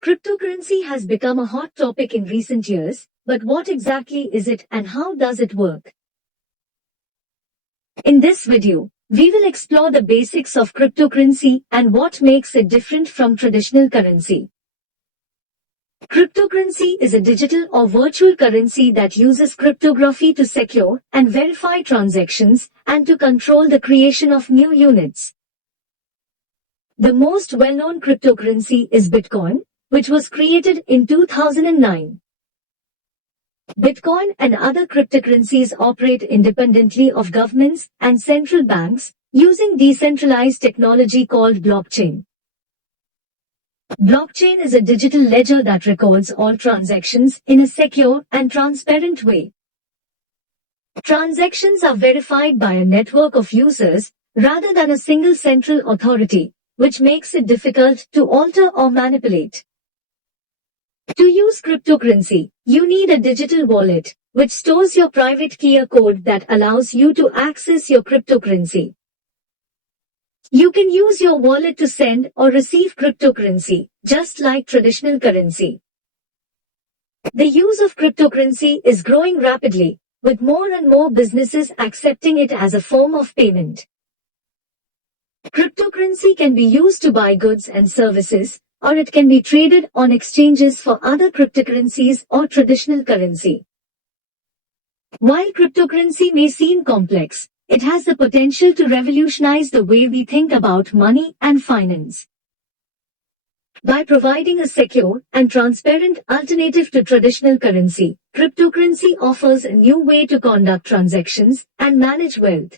Cryptocurrency has become a hot topic in recent years, but what exactly is it and how does it work? In this video, we will explore the basics of cryptocurrency and what makes it different from traditional currency. Cryptocurrency is a digital or virtual currency that uses cryptography to secure and verify transactions and to control the creation of new units. The most well-known cryptocurrency is Bitcoin, which was created in 2009. Bitcoin and other cryptocurrencies operate independently of governments and central banks using decentralized technology called blockchain. Blockchain is a digital ledger that records all transactions in a secure and transparent way. Transactions are verified by a network of users rather than a single central authority, which makes it difficult to alter or manipulate. To use cryptocurrency, you need a digital wallet, which stores your private key or code that allows you to access your cryptocurrency. You can use your wallet to send or receive cryptocurrency, just like traditional currency. The use of cryptocurrency is growing rapidly, with more and more businesses accepting it as a form of payment. Cryptocurrency can be used to buy goods and services, or it can be traded on exchanges for other cryptocurrencies or traditional currency. While cryptocurrency may seem complex, it has the potential to revolutionize the way we think about money and finance. By providing a secure and transparent alternative to traditional currency, cryptocurrency offers a new way to conduct transactions and manage wealth.